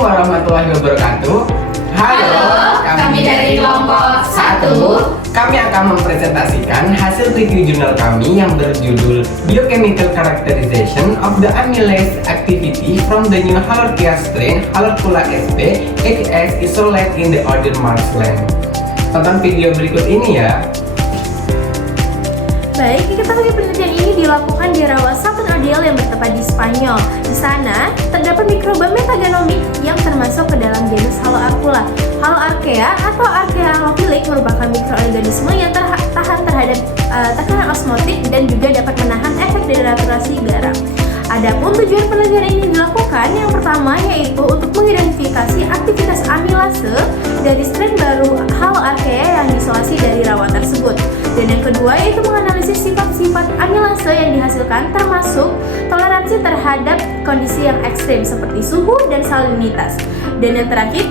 warahmatullahi wabarakatuh. Halo, kami dari kelompok 1. Kami akan mempresentasikan hasil review jurnal kami yang berjudul Biochemical Characterization of the Amylase Activity from the new Halorkia strain Halorkula sp. HS isolate in the order Marshland. Tonton video berikut ini ya. Baik, diketahui penelitian ini dilakukan di rawa Salton Odile yang bertempat di Spanyol. Di sana, terdapat mikroba metagenomik yang termasuk ke dalam genus Haloarcula. Haloarchaea atau Archaea anophilis merupakan mikroorganisme yang tahan terhadap tekanan osmotik dan juga dapat menahan efek denaturasi garam. Adapun tujuan penelitian ini dilakukan yang pertama yaitu untuk mengidentifikasi aktivitas amilase dari strain baru Haloarchaea yang diisolasi dari rawa tersebut. Dan yang kedua yaitu menganalisis sifat-sifat amilase yang dihasilkan termasuk toleransi terhadap kondisi yang ekstrim seperti suhu dan salinitas. Dan yang terakhir,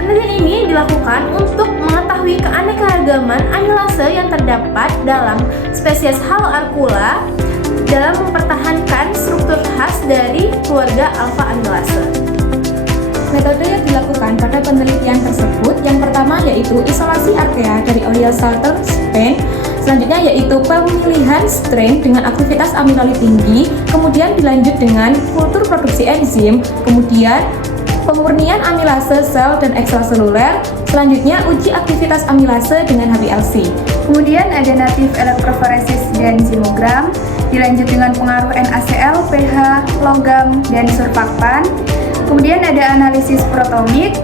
penelitian ini dilakukan untuk mengetahui keanekaragaman amilase yang terdapat dalam spesies Haloarcula dalam mempertahankan struktur khas dari keluarga alpha amilase. Metode yang dilakukan pada penelitian tersebut yang pertama yaitu isolasi archaea dari Odile Salton strain, selanjutnya yaitu pemilihan strain dengan aktivitas aminolit tinggi, kemudian dilanjut dengan kultur produksi enzim, kemudian pemurnian amilase sel dan ekstraseluler, selanjutnya uji aktivitas amilase dengan HPLC. Kemudian ada native electrophoresis dan zimogram, dilanjut dengan pengaruh NaCl, pH, logam, dan surfaktan. Kemudian ada analisis protomik,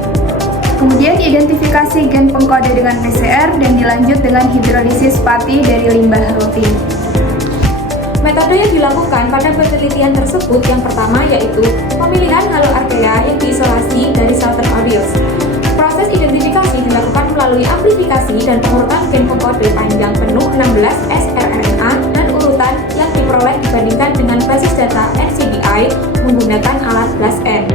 kemudian identifikasi gen pengkode dengan PCR, dan dilanjut dengan hidrolisis pati dari limbah rutin. Metode yang dilakukan pada penelitian tersebut yang pertama yaitu pemilihan Haloarchaea yang diisolasi dari Salton Odiles. Proses identifikasi dilakukan melalui amplifikasi dan pengurutan gen pengkode panjang penuh 16 sRNA dan urutan yang diperoleh dibandingkan dengan basis data NCBI menggunakan alat BLASTn.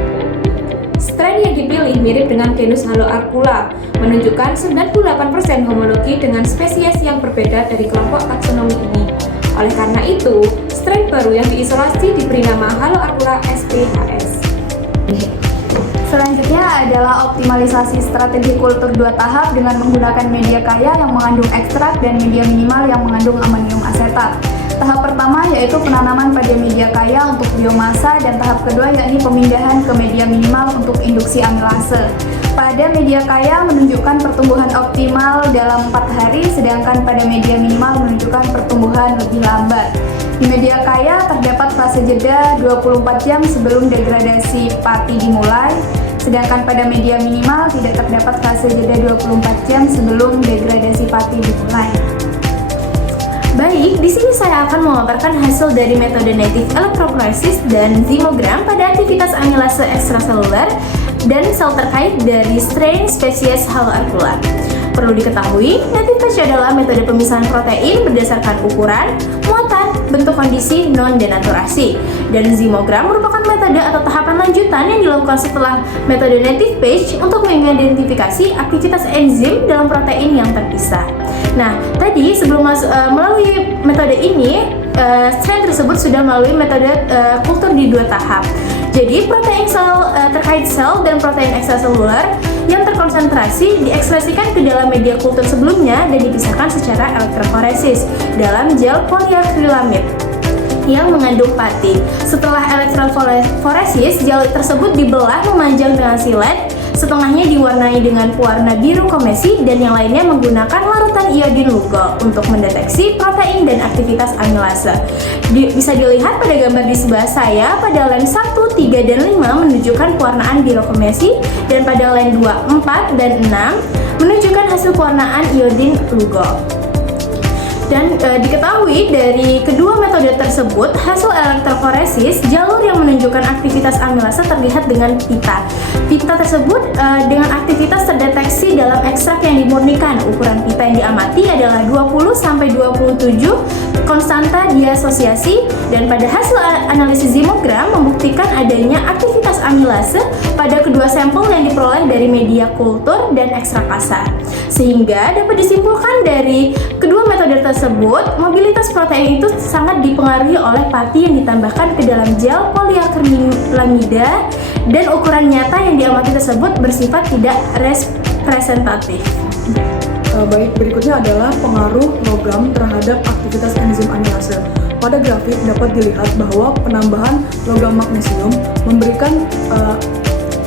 Strain yang dipilih mirip dengan genus Haloarcula, menunjukkan 98% homologi dengan spesies yang berbeda dari kelompok taksonomi ini. Oleh karena itu, strain baru yang diisolasi diberi nama Haloarcula sp.hs. Selanjutnya adalah optimalisasi strategi kultur 2 tahap dengan menggunakan media kaya yang mengandung ekstrak dan media minimal yang mengandung amonium asetat. Tahap pertama yaitu penanaman pada media kaya untuk biomasa, dan tahap kedua yakni pemindahan ke media minimal untuk induksi amilase. Pada media kaya menunjukkan pertumbuhan optimal dalam 4 hari, sedangkan pada media minimal menunjukkan pertumbuhan lebih lambat. Di media kaya terdapat fase jeda 24 jam sebelum degradasi pati dimulai, sedangkan pada media minimal tidak terdapat fase jeda 24 jam sebelum degradasi pati dimulai. Baik, di sini saya akan memaparkan hasil dari metode native electrophoresis dan zimogram pada aktivitas amilase ekstraseluler dan sel terkait dari strain spesies Haloarcula. Perlu diketahui, native patch adalah metode pemisahan protein berdasarkan ukuran, muatan, bentuk kondisi non-denaturasi. Dan zimogram merupakan metode atau tahapan lanjutan yang dilakukan setelah metode native patch untuk mengidentifikasi aktivitas enzim dalam protein yang terpisah. Nah, tadi sebelum melalui metode ini, strain tersebut sudah melalui metode kultur di 2 tahap. Jadi, protein sel terkait sel dan protein ekstraseluler yang terkonsentrasi diekspresikan ke dalam media kultur sebelumnya dan dipisahkan secara electrophoresis dalam gel polyacrylamide yang mengandung pati. Setelah electrophoresis, gel tersebut dibelah memanjang dengan silet, setengahnya diwarnai dengan pewarna biru komesi dan yang lainnya menggunakan larutan iodin lugol untuk mendeteksi protein dan aktivitas amilase. Bisa dilihat pada gambar di sebelah saya, pada line 1, 3, dan 5 menunjukkan pewarnaan biru komesi, dan pada line 2, 4, dan 6 menunjukkan hasil pewarnaan iodin lugol. Dan diketahui dari kedua metode tersebut, hasil electrophoresis, jalur yang menunjukkan aktivitas amilase terlihat dengan pita. Pita tersebut dengan aktivitas terdeteksi dalam ekstrak yang dimurnikan. Ukuran pita yang diamati adalah 20-27 konstanta diasosiasi, dan pada hasil analisis zimogram membuktikan adanya aktivitas amilase pada kedua sampel yang diperoleh dari media kultur dan ekstrakasa. Sehingga dapat disimpulkan dari kedua metode tersebut, mobilitas protein itu sangat dipengaruhi oleh pati yang ditambahkan ke dalam gel poliakrilamida, dan ukuran nyata yang diamati tersebut bersifat tidak representatif. Baik, berikutnya adalah pengaruh logam terhadap aktivitas enzim amilase. Pada grafik dapat dilihat bahwa penambahan logam magnesium memberikan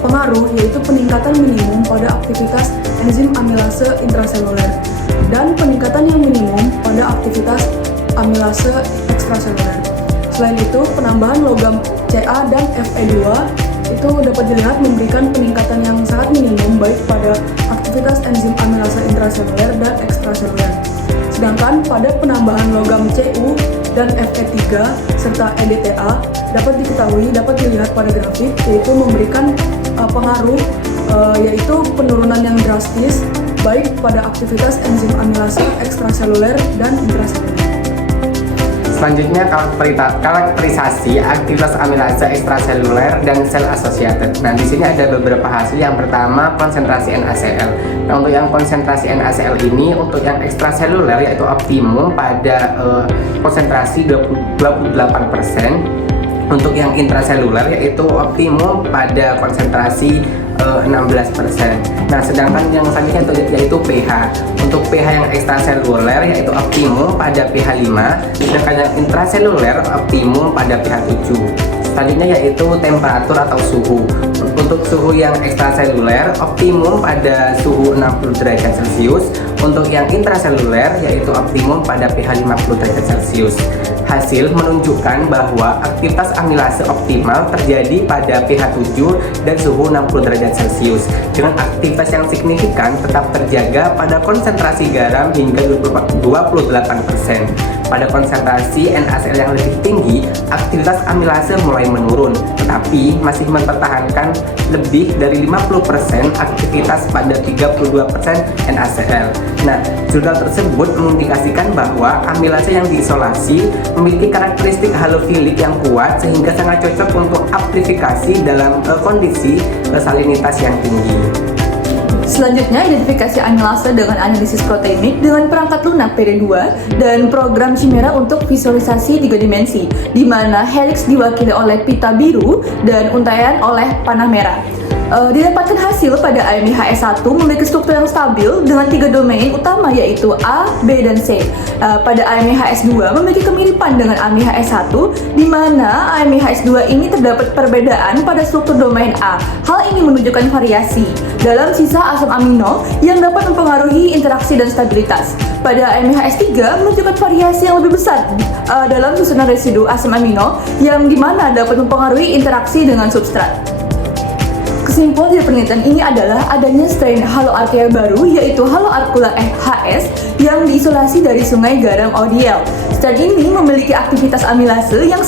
pengaruh, yaitu peningkatan minimum pada aktivitas enzim amilase intraseluler dan peningkatan yang minimum pada aktivitas amilase ekstraseluler. Selain itu, penambahan logam Ca dan Fe2 itu dapat dilihat memberikan peningkatan yang sangat minimum baik pada aktivitas enzim amilase intraseluler dan ekstraseluler. Sedangkan pada penambahan logam Cu dan Fe3 serta EDTA dapat dilihat pada grafik, yaitu memberikan pengaruh yaitu penurunan yang drastis baik pada aktivitas enzim amilase ekstraseluler dan intraseluler. Selanjutnya karakterisasi aktivitas amilase ekstraseluler dan sel associated. Nah, di sini ada beberapa hasil. Yang pertama, konsentrasi NaCl. Nah, untuk yang konsentrasi NaCl ini untuk yang ekstraseluler yaitu optimum pada konsentrasi 28%. Untuk yang intraseluler yaitu optimum pada konsentrasi 16%. Nah, sedangkan yang selanjutnya yaitu pH. Untuk pH yang ekstraseluler yaitu optimum pada pH 5, sedangkan yang intraseluler optimum pada pH 7. Selanjutnya yaitu temperatur atau suhu. Untuk suhu yang ekstraseluler optimum pada suhu 60 derajat Celcius. Untuk yang intraseluler yaitu optimum pada pH 50 derajat Celcius. Hasil menunjukkan bahwa aktivitas amilase optimal terjadi pada pH 7 dan suhu 60 derajat Celcius, dengan aktivitas yang signifikan tetap terjaga pada konsentrasi garam hingga 28%. Pada konsentrasi NaCl yang lebih tinggi, aktivitas amilase mulai menurun, tetapi masih mempertahankan lebih dari 50% aktivitas pada 32% NaCl. Nah, jurnal tersebut mengindikasikan bahwa amilase yang diisolasi memiliki karakteristik halofilik yang kuat sehingga sangat cocok untuk amplifikasi dalam kondisi salinitas yang tinggi. Selanjutnya, identifikasi amilase dengan analisis proteinik dengan perangkat lunak PD2 dan program Chimera untuk visualisasi 3 dimensi, di mana helix diwakili oleh pita biru dan untaian oleh panah merah. Didapatkan hasil pada AMIHS1 memiliki struktur yang stabil dengan 3 domain utama yaitu A, B, dan C. Pada AMIHS2 memiliki kemiripan dengan AMIHS1 di mana AMIHS2 ini terdapat perbedaan pada struktur domain A. Hal ini menunjukkan variasi dalam sisa asam amino yang dapat mempengaruhi interaksi dan stabilitas. Pada AMIHS3 menunjukkan variasi yang lebih besar dalam susunan residu asam amino yang dimana dapat mempengaruhi interaksi dengan substrat. Kesimpulan dari penelitian ini adalah adanya strain Haloarchaea baru yaitu Haloarcula HS yang diisolasi dari sungai garam ODL. Strain ini memiliki aktivitas amilase yang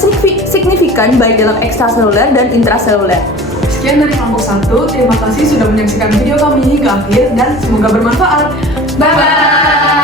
signifikan baik dalam ekstraseluler dan intraseluler. Sekian dari kelompok 1, terima kasih sudah menyaksikan video kami hingga akhir dan semoga bermanfaat. Bye-bye!